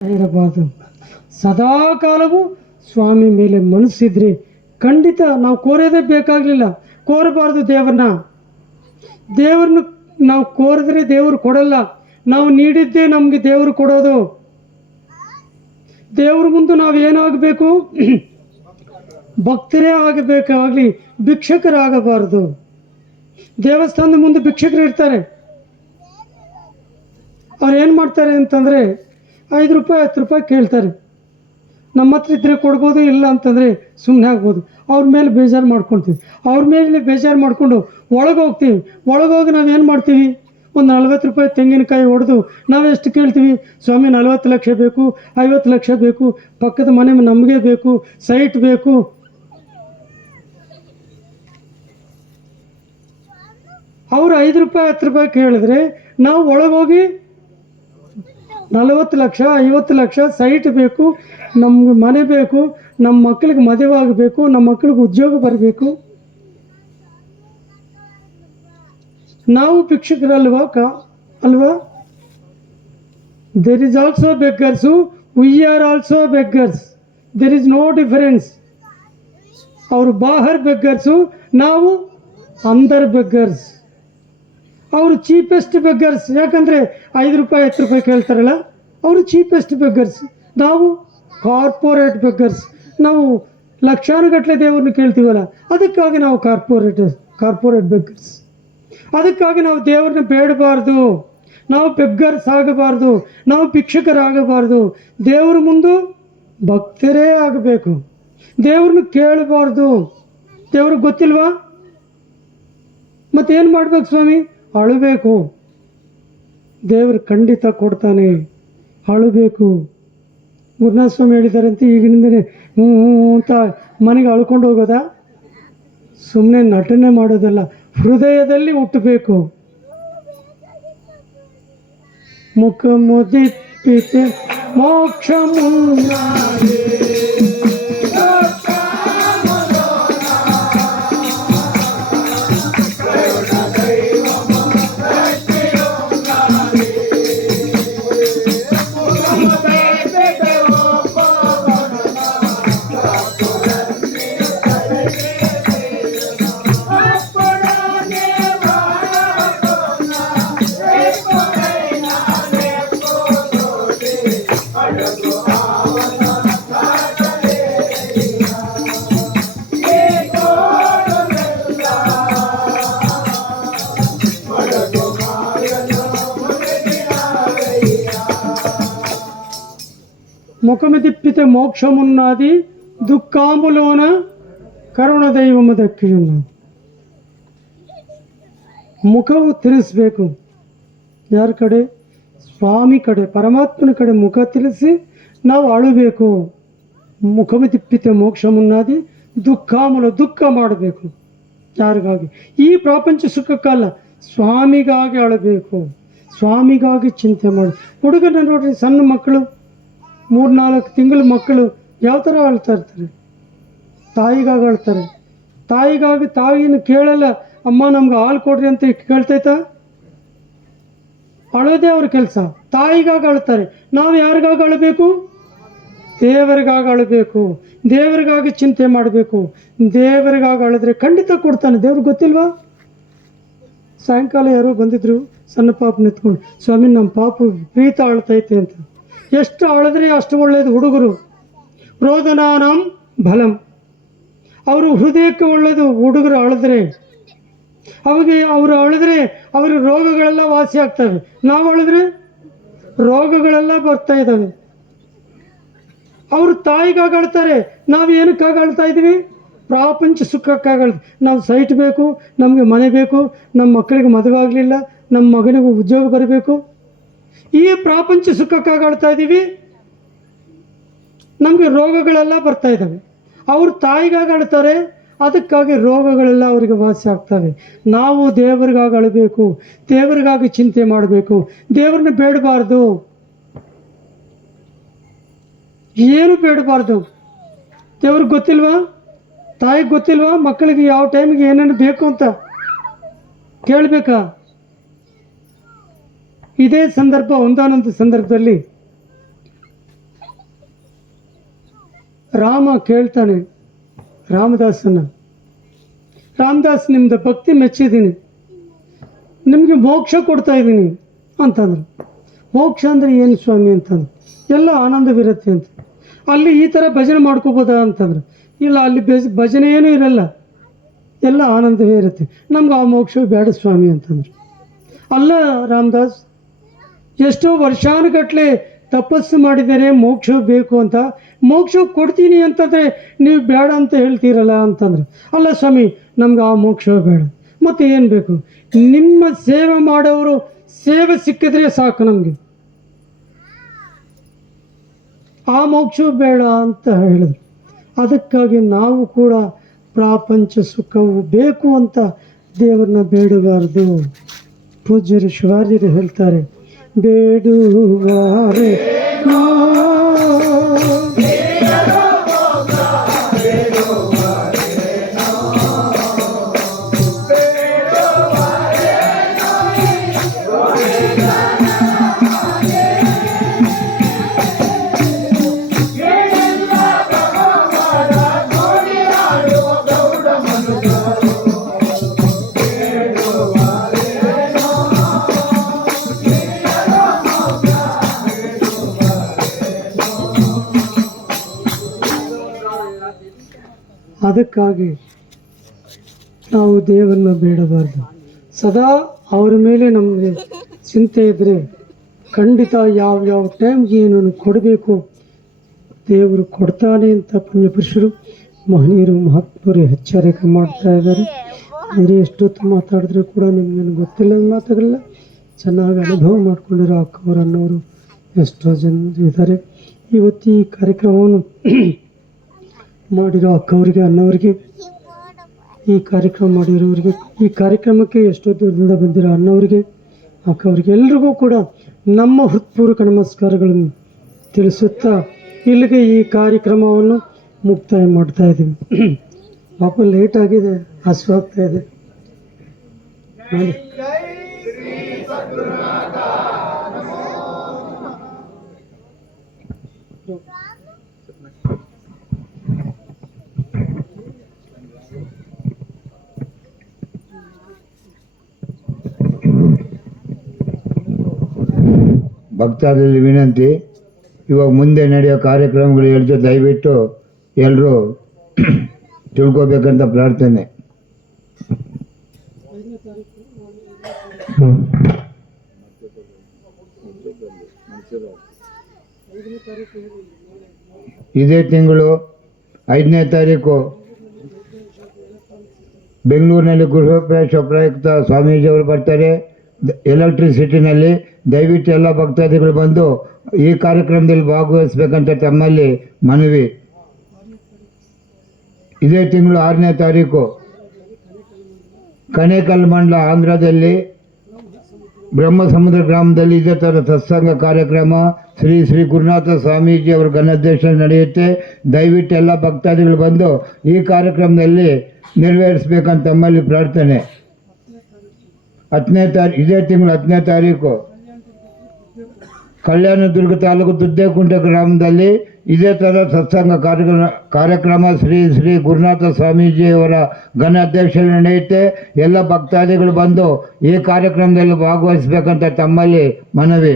ಇರಬಾರ್ದು. ಸದಾ ಕಾಲವೂ ಸ್ವಾಮಿ ಮೇಲೆ ಮನಸ್ಸಿದ್ರೆ ಖಂಡಿತ ನಾವು ಕೋರೋದೇ ಬೇಕಾಗಲಿಲ್ಲ. ಕೋರಬಾರ್ದು ದೇವರನ್ನ ನಾವು ಕೋರಿದ್ರೆ ದೇವರು ಕೊಡಲ್ಲ. ನಾವು ನೀಡಿದ್ದೇ ನಮಗೆ ದೇವರು ಕೊಡೋದು. ದೇವ್ರ ಮುಂದೆ ನಾವು ಏನಾಗಬೇಕು? ಭಕ್ತರೇ ಆಗಬೇಕಾಗಲಿ, ಭಿಕ್ಷಕರಾಗಬಾರ್ದು. ದೇವಸ್ಥಾನದ ಮುಂದೆ ಭಿಕ್ಷಕರು ಇರ್ತಾರೆ. ಅವ್ರು ಏನು ಮಾಡ್ತಾರೆ ಅಂತಂದರೆ 5 ರೂಪಾಯಿ 10 ರೂಪಾಯಿ ಕೇಳ್ತಾರೆ. ನಮ್ಮ ಹತ್ರ ಇದ್ದರೆ ಕೊಡ್ಬೋದು, ಇಲ್ಲ ಅಂತಂದರೆ ಸುಮ್ಮನೆ ಆಗ್ಬೋದು. ಅವ್ರ ಮೇಲೆ ಬೇಜಾರು ಮಾಡ್ಕೊಳ್ತೀವಿ. ಅವ್ರ ಮೇಲೆ ಬೇಜಾರು ಮಾಡಿಕೊಂಡು ಒಳಗೋಗ್ತೀವಿ. ಒಳಗೋಗಿ ನಾವೇನು ಮಾಡ್ತೀವಿ? ಒಂದು 40 ರೂಪಾಯಿ ತೆಂಗಿನಕಾಯಿ ಹೊಡೆದು ನಾವು ಎಷ್ಟು ಕೇಳ್ತೀವಿ? ಸ್ವಾಮಿ 40 ಲಕ್ಷ ಬೇಕು, 50 ಲಕ್ಷ ಬೇಕು, ಪಕ್ಕದ ಮನೆ ನಮಗೆ ಬೇಕು, ಸೈಟ್ ಬೇಕು. ಅವರು 5 ರೂಪಾಯಿ 10 ರೂಪಾಯಿ ಕೇಳಿದ್ರೆ ನಾವು ಒಳಗೋಗಿ 40 ಲಕ್ಷ 50 ಲಕ್ಷ ಸೈಟ್ ಬೇಕು, ನಮ್ಗೆ ಮನೆ ಬೇಕು, ನಮ್ಮ ಮಕ್ಕಳಿಗೆ ಮದುವೆ ಆಗಬೇಕು, ನಮ್ಮ ಮಕ್ಕಳಿಗೆ ಉದ್ಯೋಗ ಬರಬೇಕು. ನಾವು ಭಿಕ್ಷುಕರಲ್ವಾ ಅಲ್ವಾ? There is also beggars, we are also beggars. There is no difference. ಅವರು ಬಾಹರ್ ಬೆಗ್ಗರ್ಸು, ನಾವು ಅಂದರ್ ಬೆಗ್ಗರ್ಸ್. ಅವರು ಚೀಪೆಸ್ಟ್ ಬೆಗ್ಗರ್ಸ್. ಯಾಕಂದರೆ 5 ರೂಪಾಯಿ 10 ರೂಪಾಯಿ ಕೇಳ್ತಾರಲ್ಲ, ಅವರು ಚೀಪೆಸ್ಟ್ ಬೆಗ್ಗರ್ಸ್. ನಾವು ಕಾರ್ಪೊರೇಟ್ ಬೆಗ್ಗರ್ಸ್. ನಾವು ಲಕ್ಷಾನುಗಟ್ಟಲೆ ದೇವ್ರನ್ನ ಕೇಳ್ತೀವಲ್ಲ, ಅದಕ್ಕಾಗಿ ನಾವು ಕಾರ್ಪೊರೇಟ್ ಬೆಗ್ಗರ್ಸ್. ಅದಕ್ಕಾಗಿ ನಾವು ದೇವ್ರನ್ನ ಬೇಡಬಾರ್ದು. ನಾವು ಬೆಗ್ಗರ್ಸ್ ಆಗಬಾರ್ದು, ನಾವು ಭಿಕ್ಷುಕರಾಗಬಾರ್ದು. ದೇವ್ರ ಮುಂದೆ ಭಕ್ತರೇ ಆಗಬೇಕು. ದೇವ್ರನ್ನ ಕೇಳಬಾರ್ದು. ದೇವ್ರಿಗೆ ಗೊತ್ತಿಲ್ವಾ? ಮತ್ತೇನು ಮಾಡ್ಬೇಕು ಸ್ವಾಮಿ? ಅಳಬೇಕು. ದೇವರು ಖಂಡಿತ ಕೊಡ್ತಾನೆ. ಅಳಬೇಕು. ಗುರುನಾಥ ಸ್ವಾಮಿ ಹೇಳಿದಾರಂತೆ, ಈಗಿನಿಂದನೇ ಅಂತ ಮನೆಗೆ ಅಳ್ಕೊಂಡು ಹೋಗೋದಾ? ಸುಮ್ಮನೆ ನಟನೆ ಮಾಡೋದಲ್ಲ, ಹೃದಯದಲ್ಲಿ ಹುಟ್ಟಬೇಕು. ಮುಖ ಮುದಿಪ್ಪಿತೆ ಮೋಕ್ಷ ಮುನ್ನಾದೆ. ముఖమిదిప్పితే మోక్షమున్నది, దుఃఖాములోన ಕರುಣ ದೈವಮ ದಕ್ಕಿಯನ್ನ. ಮುಖವು ತಿರುಗಿಸ್ಬೇಕು. ಯಾರ ಕಡೆ? ಸ್ವಾಮಿ ಕಡೆ, ಪರಮಾತ್ಮನ ಕಡೆ ಮುಖ ತಿರುಗಿಸಿ ನಾವು ಅಳಬೇಕು. ಮುಖಮಿದಿಪ್ಪಿತೆ ಮೋಕ್ಷಮುನ್ನಾದಿ, ದುಃಖ ಮಾಡಬೇಕು. ಯಾರಿಗಾಗಿ? ಈ ಪ್ರಪಂಚ ಸುಖಕ್ಕಲ್ಲ, ಸ್ವಾಮಿಗಾಗಿ ಅಳಬೇಕು. ಸ್ವಾಮಿಗಾಗಿ ಚಿಂತೆ ಮಾಡಿ. ಹುಡುಗನ ನೋಡ್ರಿ, ಸಣ್ಣ ಮಕ್ಕಳು, 3-4 ತಿಂಗಳ ಮಕ್ಕಳು ಯಾವ ಥರ ಅಳ್ತಾ ಇರ್ತಾರೆ? ತಾಯಿಗಾಗಿ ಅಳ್ತಾರೆ. ತಾಯಿಗಾಗಿ ತಾಯಿನ ಕೇಳಲ್ಲ, ಅಮ್ಮ ನಮ್ಗೆ ಹಾಲು ಕೊಡ್ರಿ ಅಂತ ಕೇಳ್ತೈತ? ಅಳೋದೇ ಅವ್ರ ಕೆಲಸ. ತಾಯಿಗಾಗಿ ಅಳ್ತಾರೆ. ನಾವು ಯಾರಿಗಾಗಿ ಅಳಬೇಕು? ದೇವರಿಗಾಗಿ ಅಳಬೇಕು. ದೇವರಿಗಾಗಿ ಚಿಂತೆ ಮಾಡಬೇಕು. ದೇವರಿಗಾಗಿ ಅಳಿದ್ರೆ ಖಂಡಿತ ಕೊಡ್ತಾನೆ. ದೇವ್ರಿಗೆ ಗೊತ್ತಿಲ್ವಾ? ಸಾಯಂಕಾಲ ಯಾರೋ ಬಂದಿದ್ರು, ಸಣ್ಣ ಪಾಪ ನಿಂತ್ಕೊಂಡು, ಸ್ವಾಮಿ ನಮ್ಮ ಪಾಪ ಪ್ರೀತ ಅಳ್ತೈತೆ ಅಂತ. ಎಷ್ಟು ಅಳಿದ್ರೆ ಅಷ್ಟು ಒಳ್ಳೆಯದು. ಹುಡುಗರು ರೋದನಾನಂ ಬಲಂ, ಅವರು ಹೃದಯಕ್ಕೆ ಒಳ್ಳೆಯದು. ಹುಡುಗರು ಅಳಿದ್ರೆ, ಅವರು ಅಳಿದ್ರೆ ಅವ್ರ ರೋಗಗಳೆಲ್ಲ ವಾಸಿ ಆಗ್ತವೆ. ನಾವು ಅಳಿದ್ರೆ ರೋಗಗಳೆಲ್ಲ ಬರ್ತಾ ಇದ್ದಾವೆ. ಅವರು ತಾಯಿಗಾಗಿ ಅಳ್ತಾರೆ. ನಾವು ಏನಕ್ಕಾಗಿ ಅಳ್ತಾ ಇದ್ದೀವಿ? ಪ್ರಾಪಂಚ ಸುಖಕ್ಕಾಗಿ. ನಾವು ಸೈಟ್ ಬೇಕು, ನಮಗೆ ಮನೆ ಬೇಕು, ನಮ್ಮ ಮಕ್ಕಳಿಗೆ ಮದುವೆ ಆಗಲಿಲ್ಲ, ನಮ್ಮ ಮಗನಿಗೆ ಉದ್ಯೋಗ ಬರಬೇಕು, ಈ ಪ್ರಾಪಂಚ ಸುಖಕ್ಕಾಗಿ ಅಳ್ತಾ ಇದ್ದೀವಿ. ನಮಗೆ ರೋಗಗಳೆಲ್ಲ ಬರ್ತಾ ಇದ್ದಾವೆ. ಅವರು ತಾಯಿಗಾಗಿ ಅಳ್ತಾರೆ, ಅದಕ್ಕಾಗಿ ರೋಗಗಳೆಲ್ಲ ಅವರಿಗೆ ವಾಸಿ ಆಗ್ತವೆ. ನಾವು ದೇವರಿಗಾಗಿ ಅಳಬೇಕು, ದೇವರಿಗಾಗಿ ಚಿಂತೆ ಮಾಡಬೇಕು. ದೇವ್ರನ್ನ ಬೇಡಬಾರ್ದು, ಏನು ಬೇಡಬಾರ್ದು. ದೇವ್ರಿಗೆ ಗೊತ್ತಿಲ್ವಾ? ತಾಯಿಗೆ ಗೊತ್ತಿಲ್ವಾ? ಮಕ್ಕಳಿಗೆ ಯಾವ ಟೈಮಿಗೆ ಏನೇನು ಬೇಕು ಅಂತ ಕೇಳಬೇಕಾ? ಇದೇ ಸಂದರ್ಭ ಒಂದಾನೊಂದು ಸಂದರ್ಭದಲ್ಲಿ ರಾಮ ಕೇಳ್ತಾನೆ ರಾಮದಾಸನ, ರಾಮದಾಸ್ ನಿಮ್ದು ಭಕ್ತಿ ಮೆಚ್ಚಿದ್ದೀನಿ, ನಿಮಗೆ ಮೋಕ್ಷ ಕೊಡ್ತಾ ಇದ್ದೀನಿ ಅಂತಂದ್ರು. ಮೋಕ್ಷ ಅಂದರೆ ಏನು ಸ್ವಾಮಿ ಅಂತಂದ್ರು. ಎಲ್ಲ ಆನಂದವಿರುತ್ತೆ ಅಂತ. ಅಲ್ಲಿ ಈ ಥರ ಭಜನೆ ಮಾಡ್ಕೋಬೋದಾ ಅಂತಂದ್ರು. ಇಲ್ಲ, ಅಲ್ಲಿ ಭಜನೆ ಏನೂ ಇರಲ್ಲ, ಎಲ್ಲ ಆನಂದವೇ ಇರುತ್ತೆ, ನಮ್ಗೆ ಆ ಮೋಕ್ಷ ಬೇಡ ಸ್ವಾಮಿ ಅಂತಂದ್ರು. ಅಲ್ಲ ರಾಮದಾಸ್, ಎಷ್ಟೋ ವರ್ಷಾನುಗಟ್ಟಲೆ ತಪಸ್ಸು ಮಾಡಿದರೆ ಮೋಕ್ಷ ಬೇಕು ಅಂತ, ಮೋಕ್ಷ ಕೊಡ್ತೀನಿ ಅಂತಂದರೆ ನೀವು ಬೇಡ ಅಂತ ಹೇಳ್ತೀರಲ್ಲ ಅಂತಂದ್ರೆ. ಅಲ್ಲ ಸ್ವಾಮಿ, ನಮ್ಗೆ ಆ ಮೋಕ್ಷ ಬೇಡ, ಮತ್ತೆ ಏನು ಬೇಕು? ನಿಮ್ಮ ಸೇವೆ ಮಾಡೋರು ಸೇವೆ ಸಿಕ್ಕಿದ್ರೆ ಸಾಕು ನಮಗೆ, ಆ ಮೋಕ್ಷ ಬೇಡ ಅಂತ ಹೇಳಿದ್ರು. ಅದಕ್ಕಾಗಿ ನಾವು ಕೂಡ ಪ್ರಾಪಂಚ ಸುಖವು ಬೇಕು ಅಂತ ದೇವರನ್ನ ಬೇಡಬಾರ್ದು. ಪೂಜ್ಯರು ಶಿವಾಜಿರು ಹೇಳ್ತಾರೆ, ಬೇಡುವಾರೆ ಅದಕ್ಕಾಗಿ ನಾವು ದೇವರನ್ನ ಬೇಡಬಾರ್ದು. ಸದಾ ಅವರ ಮೇಲೆ ನಮಗೆ ಚಿಂತೆ ಇದ್ದರೆ ಖಂಡಿತ ಯಾವ ಟೈಮ್ಗೆ ಏನನ್ನು ಕೊಡಬೇಕು ದೇವರು ಕೊಡ್ತಾನೆ ಅಂತ ಪುಣ್ಯಪುರುಷರು ಮಹನೀಯರು ಮಹಾತ್ಮರು ಎಚ್ಚರಿಕೆ ಮಾಡ್ತಾ ಇದ್ದಾರೆ. ಬೇರೆ ಎಷ್ಟೊತ್ತು ಮಾತಾಡಿದ್ರೆ ಕೂಡ ನಿಮಗೇನು ಗೊತ್ತಿಲ್ಲ ಮಾತುಗಳಿಲ್ಲ. ಚೆನ್ನಾಗಿ ಅನುಭವ ಮಾಡ್ಕೊಂಡಿರೋ ಅಕ್ಕವರನ್ನವರು ಎಷ್ಟೋ ಜನರು ಇದ್ದಾರೆ. ಇವತ್ತು ಈ ಕಾರ್ಯಕ್ರಮವನ್ನು ಮಾಡಿರೋ ಅಕ್ಕವರಿಗೆ, ಅಣ್ಣವರಿಗೆ, ಈ ಕಾರ್ಯಕ್ರಮ ಮಾಡಿರೋರಿಗೆ, ಈ ಕಾರ್ಯಕ್ರಮಕ್ಕೆ ಎಷ್ಟೋ ದೂರದಿಂದ ಬಂದಿರೋ ಅಣ್ಣವರಿಗೆ, ಅಕ್ಕವರಿಗೆ, ಎಲ್ರಿಗೂ ಕೂಡ ನಮ್ಮ ಹೃತ್ಪೂರ್ವಕ ನಮಸ್ಕಾರಗಳನ್ನು ತಿಳಿಸುತ್ತಾ ಇಲ್ಲಿಗೆ ಈ ಕಾರ್ಯಕ್ರಮವನ್ನು ಮುಕ್ತಾಯ ಮಾಡ್ತಾ ಇದ್ದೀವಿ. ಪಾಪ ಲೇಟಾಗಿದೆ, ಹಸುವಾಗ್ತಾ ಇದೆ ನೋಡಿ. ಭಕ್ತಾದಲ್ಲಿ ವಿನಂತಿ, ಇವಾಗ ಮುಂದೆ ನಡೆಯೋ ಕಾರ್ಯಕ್ರಮಗಳು ಹೇಳ್ತಾ ದಯವಿಟ್ಟು ಎಲ್ಲರೂ ತಿಳ್ಕೊಬೇಕಂತ ಪ್ರಾರ್ಥನೆ. ಇದೇ ತಿಂಗಳು 5ನೇ ತಾರೀಕು ಬೆಂಗಳೂರಿನಲ್ಲಿ ಗೃಹಪ್ರವೇಶ ಪ್ರಯುಕ್ತ ಸ್ವಾಮೀಜಿಯವರು ಬರ್ತಾರೆ. ಎಲೆಕ್ಟ್ರಿಸಿಟಿನಲ್ಲಿ ದಯವಿಟ್ಟು ಎಲ್ಲ ಭಕ್ತಾದಿಗಳು ಬಂದು ಈ ಕಾರ್ಯಕ್ರಮದಲ್ಲಿ ಭಾಗವಹಿಸಬೇಕಂತ ತಮ್ಮಲ್ಲಿ ಮನವಿ. ಇದೇ ತಿಂಗಳು 6ನೇ ತಾರೀಕು ಕನೇಕಲ್ ಮಂಡಲ ಆಂಧ್ರದಲ್ಲಿ ಬ್ರಹ್ಮಸಮುದ್ರ ಗ್ರಾಮದಲ್ಲಿ ಇದೇ ಥರ ಸತ್ಸಂಗ ಕಾರ್ಯಕ್ರಮ ಶ್ರೀ ಶ್ರೀ ಗುರುನಾಥ ಸ್ವಾಮೀಜಿ ಅವರ ಘನಾಧ್ಯಕ್ಷ ನಡೆಯುತ್ತೆ. ದಯವಿಟ್ಟು ಎಲ್ಲ ಭಕ್ತಾದಿಗಳು ಬಂದು ಈ ಕಾರ್ಯಕ್ರಮದಲ್ಲಿ ನೆರವೇರಿಸಬೇಕಂತ ತಮ್ಮಲ್ಲಿ ಪ್ರಾರ್ಥನೆ. 10ನೇ ತಾರೀಕು ಇದೇ ತಿಂಗಳು 10ನೇ ತಾರೀಕು ಕಲ್ಯಾಣದುರ್ಗ ತಾಲೂಕು ದುದ್ದೇಕುಂಟೆ ಗ್ರಾಮದಲ್ಲಿ ಇದೇ ಥರ ಸತ್ಸಂಗ ಕಾರ್ಯಕ್ರಮ ಶ್ರೀ ಶ್ರೀ ಗುರುನಾಥ ಸ್ವಾಮೀಜಿಯವರ ಘನಾಧ್ಯಕ್ಷರು ನಡೆಯುತ್ತೆ. ಎಲ್ಲ ಭಕ್ತಾದಿಗಳು ಬಂದು ಈ ಕಾರ್ಯಕ್ರಮದಲ್ಲಿ ಭಾಗವಹಿಸಬೇಕಂತ ತಮ್ಮಲ್ಲಿ ಮನವಿ.